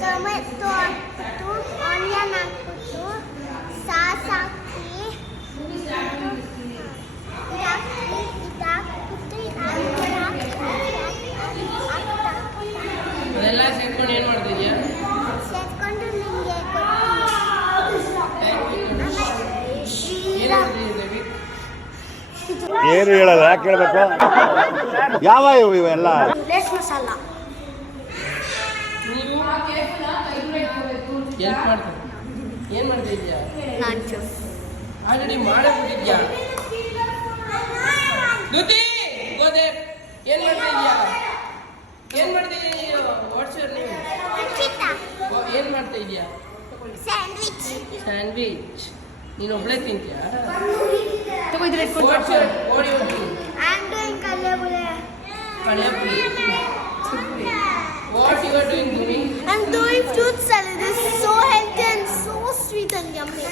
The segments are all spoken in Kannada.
ಟೊಮೆಟೊ ಹಾಕ್ಬಿಟ್ಟು ಆನಿಯನ್ ಹಾಕ್ಬಿಟ್ಟು ಸಾಸ್ ಹಾಕಿ ಅದೆಲ್ಲ ಸೇರ್ಕೊಂಡು ಏನು ಮಾಡ್ತಿದ್ಯಾ? ಸೇರ್ಕೊಂಡು ನಿಮಗೆ ಏನು ಹೇಳಲ್ಲ, ಯಾಕೆ ಹೇಳ್ಬೇಕು? ಯಾವ ಇವೆಲ್ಲ ಲೇಸ್ ಮಸಾಲ ಹೆಲ್ಪ್ ಮಾಡ್ತೀನಿ. ಏನು ಮಾಡ್ತಿದ್ಯಾ? ಆಲ್ರೆಡಿ ಮಾಡಿಬಿಟ್ಟಿದ್ಯಾ? ದುತಿ ಗೋದೆ ಏನು ಮಾಡ್ತಿದ್ಯಾ? ಏನು ಮಾಡ್ತಿದ್ಯಾ ನೀನು? What's your name? ಏನು ಮಾಡ್ತಾ ಇದೆಯಾ? ಸ್ಯಾಂಡ್ವಿಚ್. ನೀನು ಒಬ್ಬಳೇ ತಿಂತೀಯಾ? ಕಳ್ಳೆಪುರಿ. What you are doing, Bhumi? I'm doing fruit salad. It's so healthy and so sweet and yummy.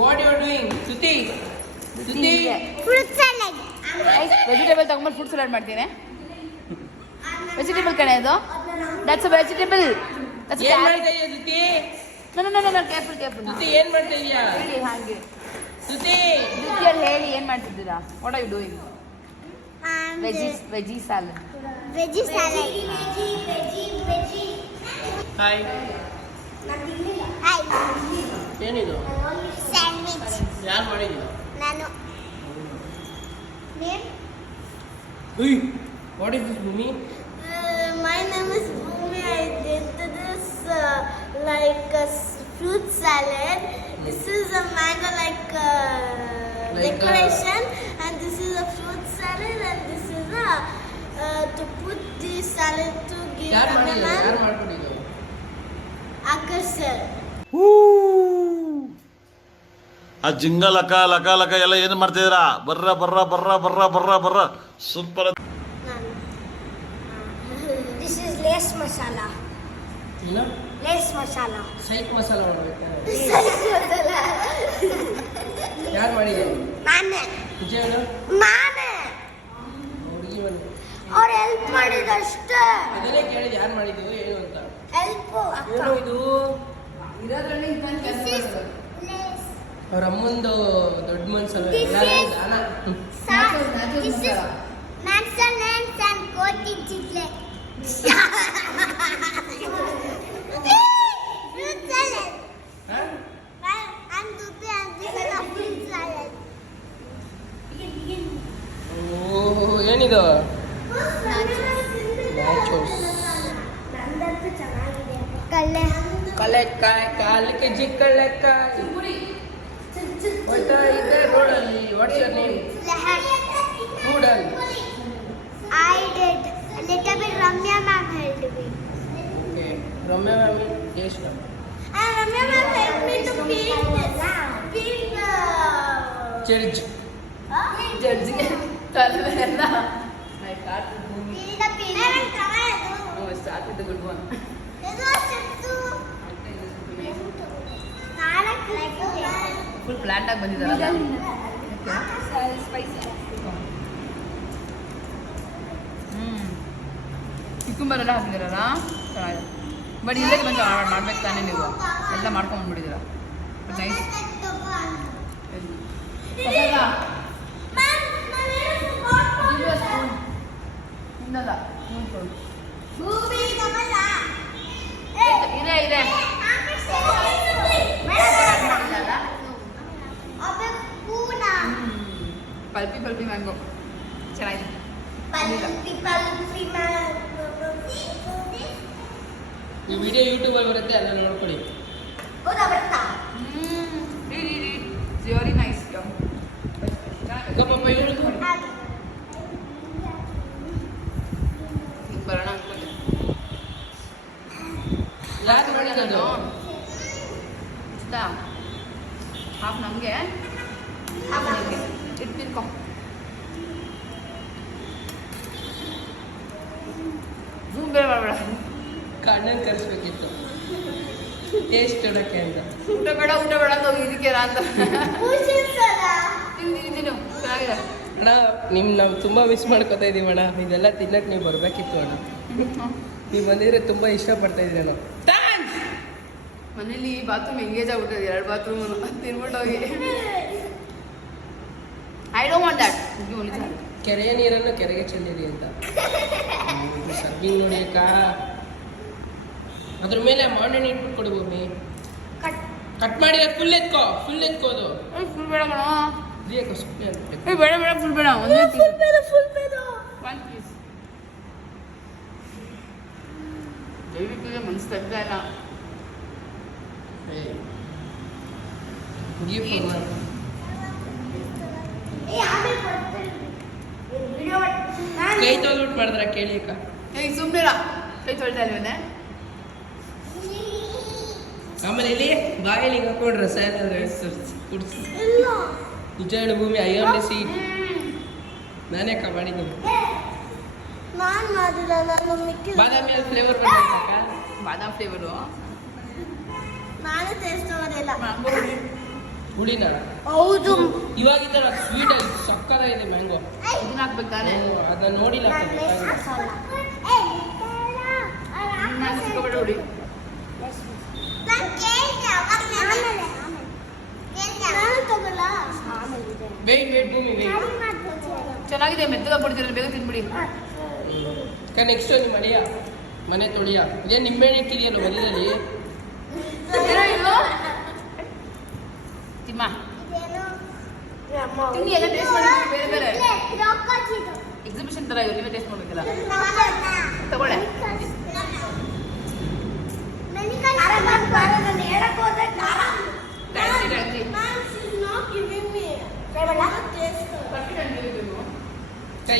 What you are doing? Tuti. Fruit salad. Vegetable ತಗೊಂಡ್ಬಂದು ಫ್ರೂಟ್ ಸಲಾಡ್ ಮಾಡ್ತೀನಿ. ವೆಜಿಟೇಬಲ್ ಕಣೆ ಅದು. That's a vegetable. ಏನು ಮಾಡ್ತಾ ಇದೆಯಾ ತುತಿ? No careful. ತುತಿ ಏನು ಮಾಡ್ತಾ ಇದೆಯಾ? ಹೇಳಿ ಹಾಗೆ. ತುತಿಯಲ್ಲಿ ಹೇಳಿ ಏನು ಮಾಡ್ತಿದ್ದೀರಾ? What are you doing? Veggie salad. Hi. ಏನಿದು? ಸ್ಯಾಂಡ್ವಿಚ್. ಯಾರು ಮಾಡಿದ್ದೀರಾ? ನಾನು. Name? What is this, Bhumi? My name is Bhumi. I did this like a fruit salad. This is a mango decoration, and this is a fruit salad, and this is to put the salad to give ಯಾರು the ಮಾಡಿದ್ರು? man. ಯಾರು ಮಾಡ್ಕೊಂಡಿದ್ದು? Akash sir. ಆ ಜಿಂಗ ಲಕ ಲಕ ಲಕ ಎಲ್ಲ ಏನು ಮಾಡ್ತಿದ್ದೀರಾ? ಬರ್ರ super. This is lace masala. ಏನು? Lace masala. ಸೈಕ್ ಮಸಾಲ ಮಾಡಬೇಕಾ? ಯಾರು ಮಾಡಿದ್ರು? ನಾನೇ. ನಿಜ ಹೇಳು. ನಾನೇ. ಹುಡುಗಿ ಬಂದು ಅವ್ರು ಹೆಲ್ಪ್ ಮಾಡಿದಷ್ಟೇ. ಅದನ್ನೇ ಕೇಳಿದ್ದು, ಯಾರು ಮಾಡಿದ್ದು ಏನು ಅಂತ. ಹೆಲ್ಪ್. ಏನು ಇದು? This is lace. ಅವ್ರ ಅಮ್ಮಂದು ದೊಡ್ಡ ಮನ್ಸಲ್ಲ. This is ದಾನ. This is Nan's and coating chile. Fruit salad. ಹಾ? I'm Tuti and this is a fruit salad. ಓಹ್, ಏನಿದು? ನ್ಯಾಚೋಸ್. ಕಳ್ಳೆಕಾಯಿ, 1 kg ಕಳ್ಳೆಕಾಯಿ. What's your name? Noodle. I did a little bit. Ramya ma'am helped me. Okay. Ramya ma'am, taste now. And Ramya ma'am helped me to peel this. Peel the. Church. ಜಡ್ಜಿಗೆ ಕಲ್ವೆಲ್ಲ. I started Bhumi. Peel the peel. I will try it. No, I started the good one. This was Chintu. Nanak like it. Full plant ಆಗಿ ಬಂದಿದ್ದಾರಲ್ಲ. ಸ್ಪೈಸಿ. ಕುಕುಂಬರ್ ಎಲ್ಲ ಹಾಕಿದ್ದೀರಲ್ಲ, ಚೆನ್ನಾಗಿದೆ. ಬಟ್ ಇಲ್ಲೇ ಬಂದು ಮಾಡ್ಬೇಕು ತಾನೇ ನೀವು? ಎಲ್ಲ ಮಾಡ್ಕೊಂಡು ಬಂದ್ಬಿಟ್ಟಿದ್ದೀರಾ. ನೈಸ್. ಇನ್ನಲ್ಲ ಇದೆ ಪಲ್ಪಿ ಮ್ಯಾಂಗೋ ಚೆನ್ನಾಗಿದೆ. ಈ ವಿಡಿಯೋ ಯೂಟ್ಯೂಬಲ್ಲಿ ಬರುತ್ತೆ, ಅಲ್ಲ ನೋಡ್ಕೊಳ್ಳಿ. Very nice. ಬರೋಣ ಅನ್ಕೊಂಡೆ. ಯಾರು ಮಾಡಿದ್ದು? ಹಾಫ್ ನಮಗೆ, ಹಾಫ್ ನಿಮಗೆ. ಇಟ್ಟು ತಿನ್ಕೊ. ಝೂಮ್ ಬೇರೆ ಮಾಡಬೇಡ. ಕಣ್ಣನ್ನು ಕರೆಸ್ಬೇಕಿತ್ತು ಟೇಸ್ಟ್ ನೋಡೋಕ್ಕೆ ಅಂತ. ಊಟ ಬೇಡ ಅಂತ ಇದಕ್ಕೆ ಅಂತ ತಿನ್ನು ಚೆನ್ನಾಗಿದೆ. ಅಣ್ಣ ನಾವು ತುಂಬ ಮಿಸ್ ಮಾಡ್ಕೊತಾ ಇದೀವಿ ಅಣ್ಣ. ಇದೆಲ್ಲ ತಿನ್ನಕ್ಕೆ ನೀವು ಬರಬೇಕಿತ್ತು ಅಣ್ಣ. ನೀವು ಬಂದಿದ್ರೆ ತುಂಬ ಇಷ್ಟಪಡ್ತಾ ಇದ್ರಿ ಅಣ್ಣ. ಮನೇಲಿ ಬಾತ್ರೂಮ್ ಎಂಗೇಜ್ ಆಗ್ಬಿಟ್ಟಿದೆ, 2 ಬಾತ್ರೂಮ್ ತಿನ್ಬಿಟ್ಟು ಹೋಗಿ. I don't want that. ಕೆರೆಯ ನೀರನ್ನು ಕೆರೆಗೆ ಚೆಲ್ಲಿರಿ ಅಂತ ಸರ್ವಿಂಗ್ ನೋಡಿ ಅಕ್ಕ. ಅದ್ರ ಮೇಲೆ ಮಾರ್ನಿಂಗ್ ಇಟ್ಬಿಟ್ಟು ಕೊಡು ಭೂಮಿ. ಕಟ್ ಮಾಡಿ ಫುಲ್ ಎತ್ಕೋದು. ಫುಲ್ ಬೇಡ ಕಣ. ಸುಮ್ಮನೆ ಬೇಡ ಫುಲ್ ಬೇಡ. ಒಂದೇ ಒನ್ ಪೀಸ್. ದಯವಿಟ್ಟು ಮನಸ್ಸು ತಗ್ತಾ ಇಲ್ಲ. ಕೈ ತೊಳ್ಬಿಟ್ಟು ಮಾಡಿದ್ರ ಕೇಳಿ ಅಕ್ಕ. ಏಯ್ ಸುಮ್ಮನೆ ಕೈ ತೊಳ್ತಾ ಇಲ್ವೇನೆ. ಆಮೇಲೆ ಇಲ್ಲಿ ಬಾಯಲ್ಲಿ ಹಾಕೊಂಡ್ರೆ ರಸ ಏನಾದ್ರೆ ಕುಡಿಸಿ. ನಿಜ ಹೇಳು ಭೂಮಿ, ಐ ಆಮ್ ದಿ ಸೀಟ್. ನಾನೇ ಅಕ್ಕ ಮಾಡಿದ್ದೀನಿ. ನಾನು ಮಾಡಿಲ್ಲ, ನಾನು ಮಿಕ್ಕಿಲ್ಲ. ಬಾದಾಮಿಯಲ್ಲಿ ಫ್ಲೇವರ್ ಬಂದಕ್ಕ. ಬಾದಾಮ್ ಫ್ಲೇವರು. ನಾನು ಟೇಸ್ಟ್ ಮಾಡಿಲ್ಲ. ಹುಳಿನ ಹೌದು. ಇವಾಗ ಈ ಥರ ಸ್ವೀಟ್ ಆಗಿ ಸಕ್ಕತ್ತಾಗಿದೆ ಮ್ಯಾಂಗೋ. ಇದನ್ನ ಹಾಕ್ಬೇಕು ತಾನೇ. ಅದನ್ನ ನೋಡಿಲ್ಲ ಅಕ್ಕ. ನಾನು ಸಿಕ್ಕೋಬೇಡ ಹುಡಿ. ವೇಟ್ ಭೂಮಿ ವೇಟ್. ಚೆನ್ನಾಗಿದೆ, ಮೆತ್ತಗೆ ಕೊಡ್ತೀರ, ಬೇಗ ತಿನ್ಬಿಡಿ. ನೆಕ್ಸ್ಟ್ ನಿಮ್ಮ ಅಳಿಯ ಮನೆ ತೊಳಿಯ ಇದೇ ನಿಂಬೆಹಣ್ಣು ಇಟ್ಟಿದೆಯಲ್ಲ ಮಧ್ಯದಲ್ಲಿ. ತಿಮ್ಮ ತಿನ್ನಿ, ಎಲ್ಲ ಟೇಸ್ಟ್ ಮಾಡಿ ಬೇರೆ ಬೇರೆ. ಎಕ್ಸಿಬಿಷನ್ ಥರ ಇವ್ರು, ನೀವೇ ಟೇಸ್ಟ್ ಮಾಡ್ಬೇಕಲ್ಲ. ತಗೊಳ್ಳೆ.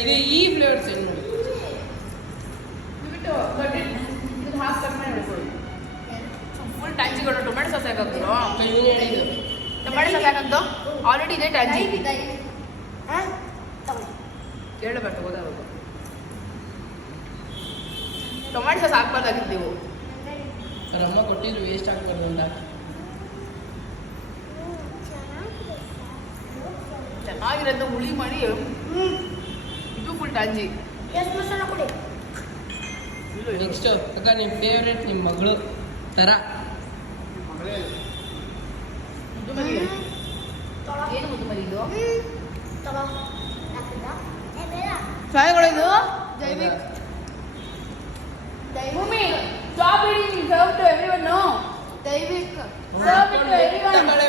ಇದು ಈ ಫ್ಲೇವರ್ಸ್ ಏನು ನೋಡಿ. ಫುಲ್ ಟ್ಯಾಂಜಿ ಕೊಡು. ಟೊಮೆಟೊ ಸಾಸ್ ಹಾಕಂದ್ರು. ಇವನು ಹೇಳಿದ್ದು ಟೊಮೆಟೊ ಸಾಸ್ ಹಾಕಂತು ಆಲ್ರೆಡಿ ಇದೆ ಟ್ಯಾಂಜಿ. ಕೇಳಬೇಡ ಹೋದಾಗ ಟೊಮೆಟೊ ಸಾಸ್ ಹಾಕ್ಬಾರ್ದಾಗಿತ್ತು ನೀವು. ಅವ್ರ ಅಮ್ಮ ಕೊಟ್ಟಿದ್ರು ವೇಸ್ಟ್ ಆಗ್ಬಾರ್ದು ಅಂತ. ಚೆನ್ನಾಗಿರೋದು ಹುಳಿ ಮಾಡಿ ಇದು ಫುಲ್ ಟ್ಯಾಂಜಿ. ನೆಕ್ಸ್ಟ್ ಅಕ್ಕ ನಿಮ್ಮ ಫೇವ್ರೇಟ್ ನಿಮ್ಮ ಮಗಳು ಥರ. ಮುದ್ದು ಮರಿ. ಏನು ಮುದ್ದು ಮರಿ ಇದು? ಚಾಯಗಳು ಇದು Jaivik. Bhoomi stop eating, serve to everyone. No Jaivik, serve to everyone. ತಗೊಳ್ಳೆ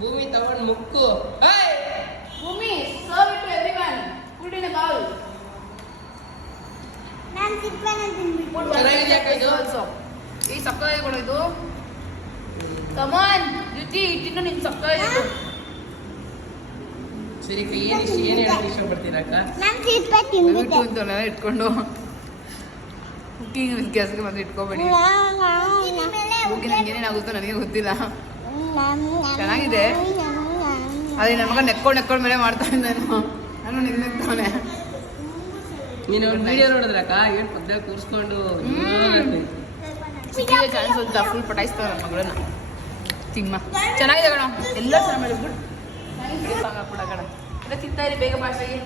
ಭೂಮಿ ತಗೊಂಡು ಮುಕ್ಕು. Bhoomi serve to everyone. Put in a bowl. ಚೆನ್ನಾಗಿದೆ ಅಕ್ಕ ಇದು. ಈ ಸಕ್ಕತ್ತಾಗಿದೆ ಇದು. ಕಮಾನ್ ಜ್ಯುತಿ, ತಿನ್ನು, ನಿನ್ ಸಕ್ಕತ್ತಾಗಿದೆ. ಸರಿ ಅಕ್ಕ, ಏನು ಹೇಳಕ್ಕೆ ಇಷ್ಟಪಡ್ತೀರಾ ಅಕ್ಕ? ದಯವಿಟ್ಟು ಇಂಥವನ್ನೆಲ್ಲ ಇಟ್ಕೊಂಡು ಕುಕ್ಕಿಂಗ್ ಗ್ಯಾಸ್ಗೆ ಬಂದು ಇಟ್ಕೋಬೇಡಿ. ಹೋಗಿ ನನಗೆ ಏನೇನಾಗುತ್ತೋ ನನಗೆ ಗೊತ್ತಿಲ್ಲ. ಚೆನ್ನಾಗಿದೆ. ಅದೇ ನನ್ನ ಮಗ ನೆಕ್ಕೊಂಡು ಮೇಲೆ ಮಾಡ್ತಾ ಇದ್ದಾನು. ನಾನು ನಿಗ್ತಾವನೆ. ನೀನು ಒಂದು ವಿಡಿಯೋ ನೋಡಿದ್ರಕ್ಕ, ಏನು ಪಕ್ಕದಾಗ ಕೂರಿಸ್ಕೊಂಡು ಸಿಕ್ಕಿದೆ ಚಾನ್ಸ್ ಅಂತ ಫುಲ್ ಪಟಾಯಿಸ್ತಾವೆ ನನ್ನ ಮಗಳನ್ನ. ತಿಮ್ಮ ಚೆನ್ನಾಗಿದೆ ಕಣ, ಎಲ್ಲ ಚೆನ್ನಾಗಿ ಗುಡ್. ಕೂಡ ಕಣ ಎಲ್ಲ ತಿಂತಾ ಇರಿ ಬೇಗ ಭಾಷೆಗೆ.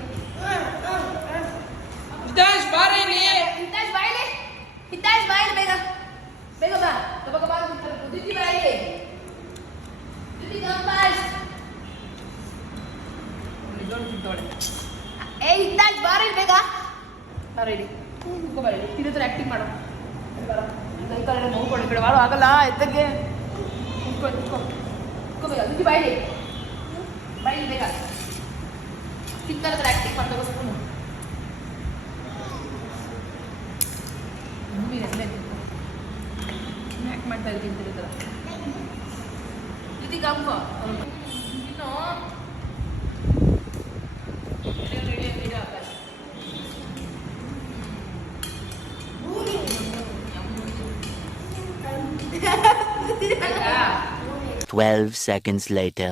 ಹಿತಾಶ್ ಬಾರ ಇಲ್ಲಿ. ಹಿತಾಶ್ ಬಾಯಿಲೆ, ಹಿತಾಶ್ ಬಾಯಿಲೆ, ಬೇಗ ಬೇಗ ಬಾ. ಗಬ ಗಬ ಜ್ಯುತಿ ಬಾಯಿಲೆ, ಜ್ಯುತಿ ಗಂಬಾಸ್. ತಿಂತಾಳೆ. ಏ ಹಿತಾಶ್ ಬಾರ ಇಲ್ಲಿ ಬೇಗ. ರೆಡಿ ಬರೀ ತಿನ್ನೋದ್ರ ಆ್ಯಕ್ಟಿಂಗ್ ಮಾಡು. ಕೈ ಕಾಲ ನೋವು ಕೊಡಿ ಕಡೆ ಮಾಡು, ಆಗಲ್ಲ ಎತ್ತಕ್ಕೆ. ಬೇಗ ಜ್ಯುತಿ ಬಾಯಿಲೆ, ಬಾಯಿಲಿ ಬೇಗ. ತಿಂತಾರ ಆ್ಯಕ್ಟಿಂಗ್ ಮಾಡ್ದಾಗ ಸ್ಪೂನು. ಆ್ಯಕ್ಟ್ ಮಾಡ್ತಾ ಇದ್ದೀನಿ ತಿಂತಿರೋ ಥರ. ಜ್ಯುತಿ ಗಂಪ ಇನ್ನು ರೆಡಿ ಆಕಾಶ. 12 seconds later.